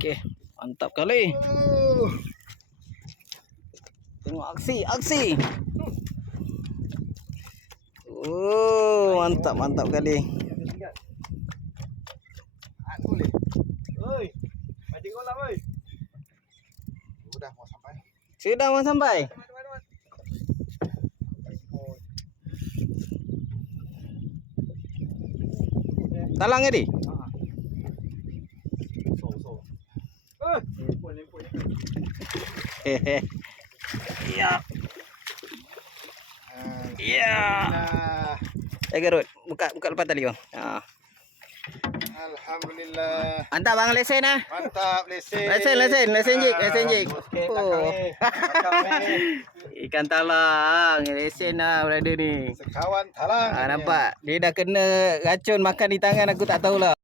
Okey, mantap kali. Tengok aksi. Oh, mantap kali. Oi, mancing kolam oi. Sudah mau sampai. Sudah mau sampai. Talang tadi. Hehe. Iya. Iya. Garut. Buka lepas tali bang. Alhamdulillah. Mantap bang lesen ah. Mantap lesen. Lesen jig. Oh. Ikan talang, lesen lah berada ni. Sekawan talang. Nampak dia dah kena racun makan di tangan aku tak tahulah.